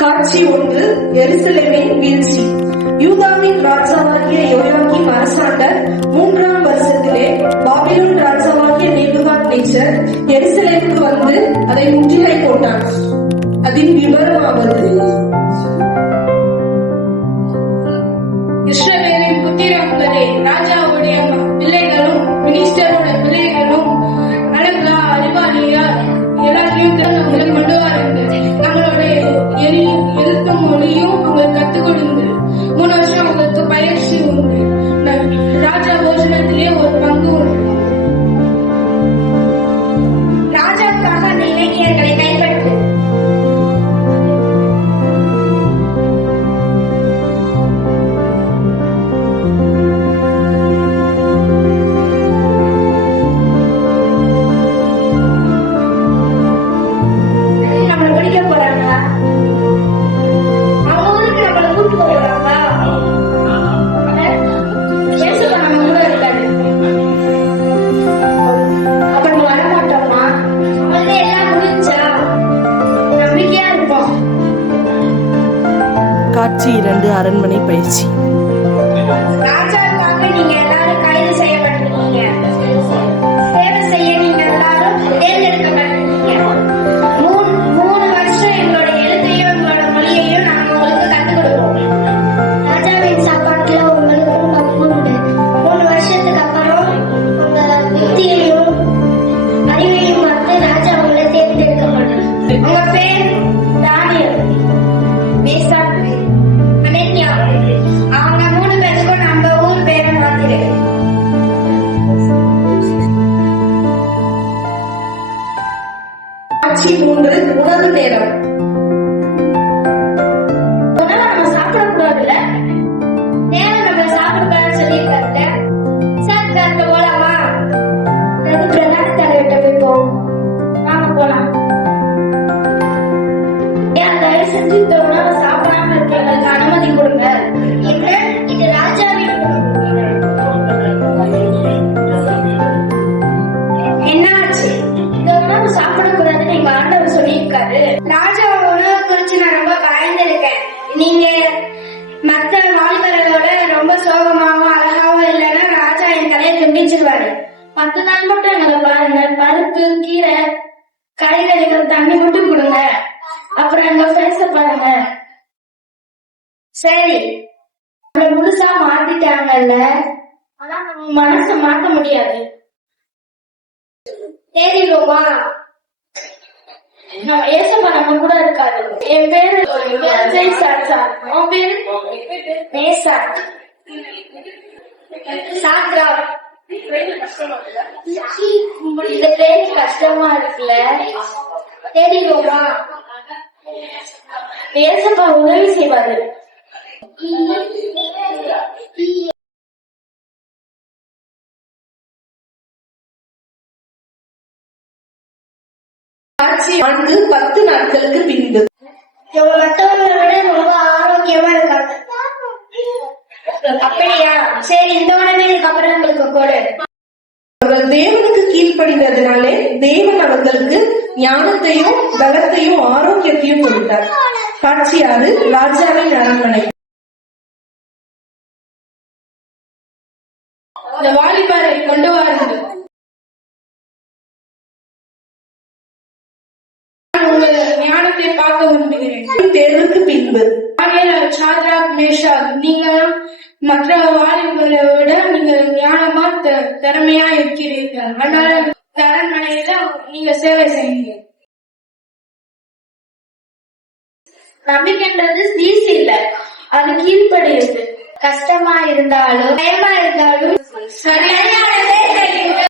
காட்சி 1. எருசலேமின் வீழ்ச்சி. யூதாவின் ராஜாவாகிய யோயாக்கீம் அரசாண்ட 3ஆம் வருஷத்திலே பாபிலோன் ராஜாவாகிய நேபுகாத்நேச்சர் எருசலேமுக்கு வந்து அதை முற்றுகை போட்டான். அதன் விவரமாவது: இஸ்ரவேலின் புத்திரங்களே, ராஜாவுடைய பிள்ளைகளும் மினிஸ்டரோட பிள்ளைகளும் அழகா அறிவாளியா எல்லாத்தையும் உங்களை கொண்டு வாருங்க. நம்மளுடைய எழுத்து மொழியும் உங்களுக்கு கத்துக் கொடுங்க. 3 வருஷம் உங்களுக்கு பயிற்சி உண்டு. ராஜா போஜனத்திலே ஒரு பங்கு உண்டு. ராஜாவுக்காக அந்த இளைஞர்களை கைப்பற்று. நம்மளை பிடிக்க போறாங்களா? அவங்க ஊருக்கு நம்மளை கூட்டு போறாங்களா? பேசுறா நம்ம கூட இருக்காது. அப்ப நம்ம வரமாட்டோமா? அவங்களே எல்லாம் முடிஞ்சா நம்பிக்கையா இருப்போம். காட்சி 2. அரண்மனை பயிற்சி. ராஜாவுக்காக நீங்க எல்லாரும் கைது செய்யப்பட்டிருக்கீங்க. சேவை செய்ய நீங்க எல்லாரும் தேர்ந்தெடுக்கப்பட்டிருக்கீங்க. 3 வருஷம் எங்களோட எழுத்தையும் எங்களோட மொழியையும் நாங்க உங்களுக்கு கற்றுக் கொடுப்போம். ராஜாவின் சாப்பாட்டுல உங்களுக்கு பங்கு உண்டு. 3 வருஷத்துக்கு அப்புறம் உங்க புத்தியையும் அறிவையும் பார்த்து ராஜா உங்களை தேர்ந்தெடுக்கப்படும். உங்க பேர் தானியல், மேசாக், அனன்யா. அவங்க 3 பேருக்கும் நம்ம ஊர் பேரை மாத்திரு. காட்சி 3. உணவு நேரம். உணவை நம்ம சாப்பிடக்கூடாதுல்ல? நேரம் நம்ம சாப்பிடக்கூடாதுன்னு சொல்லியிருக்காருல்ல? சார் சாப்பிட்டு போலாமா? பிரதான தலைவர்கிட்ட போய் போவோம். வாங்க போலாம். ஏன் தயவு செஞ்சு இந்த உணவை சாப்பிடாம இருக்கிறவங்களுக்கு அனுமதி கொடுங்க. என்ன? இது ராஜாவின் என்ன ஆச்சு? இந்த உணவு சாப்பிடக்கூடாதுன்னு எங்க ஆண்டவர் சொல்லியிருக்காரு. ராஜா உணவை குறிச்சு நான் ரொம்ப பயந்துருக்கேன். நீங்க மற்ற வாழ்களோட ரொம்ப சோகமாகவும் அழகாவும் இல்லைன்னா ராஜா என் தலையை துண்டிச்சிருவாரு. 10 நாள் மட்டும் எங்களை பாருங்க. பருப்பு, கீரை, காய்கறிகள், தண்ணி மட்டும் கொடுங்க. அப்புறம் எங்க பேச பாருங்க. சரி, அவரை முழுசா மாத்திட்டாங்கல்ல, ஆனா நம்ம மனசை மாத்த முடியாது. தேடிடுவோமா? நம்ம ஏசப்பா நம்ம கூட இருக்காது. என் பேரு சாட்சா. உன் பேரு மேசா சாத்ரா. இந்த பேரு கஷ்டமா இருக்குல்ல? தேடிடுவோமா? ஏசப்பா உதவி செய்வாரு. காட்சி 4. 10 நாட்களுக்கு பின்பு. இவங்க மற்றவங்களை விட ரொம்ப ஆரோக்கியமா இருக்காங்க. அப்படியா? சரி, இந்த உணவே இதுக்கப்புறம் உங்களுக்கு கொடு. அவர்கள் தேவனுக்கு கீழ்ப்படிந்ததினாலே தேவன் அவர்களுக்கு ஞானத்தையும் பலத்தையும் ஆரோக்கியத்தையும் கொடுத்தார். காட்சி 6. ராஜாவின் அரண்மனை. இந்த வாலிபாரை கொண்டு வாருங்கள். உங்கள் ஞானத்தை பார்க்க விரும்புகிறேன். தேர்வுக்கு பின்பு. சாத்ராக், மேஷாக், நீங்களும் மற்ற வாலிபர்களை விட நீங்கள் ஞானமா திறமையா இருக்கிறீர்கள். அதனால அரண்மனையில நீங்க சேவை செய்யுங்க. நம்பிக்கைன்றது ஈஸி இல்ல, அது கீழ்படியுது. கஷ்டமா இருந்தாலும் பயமா இருந்தாலும் சரியான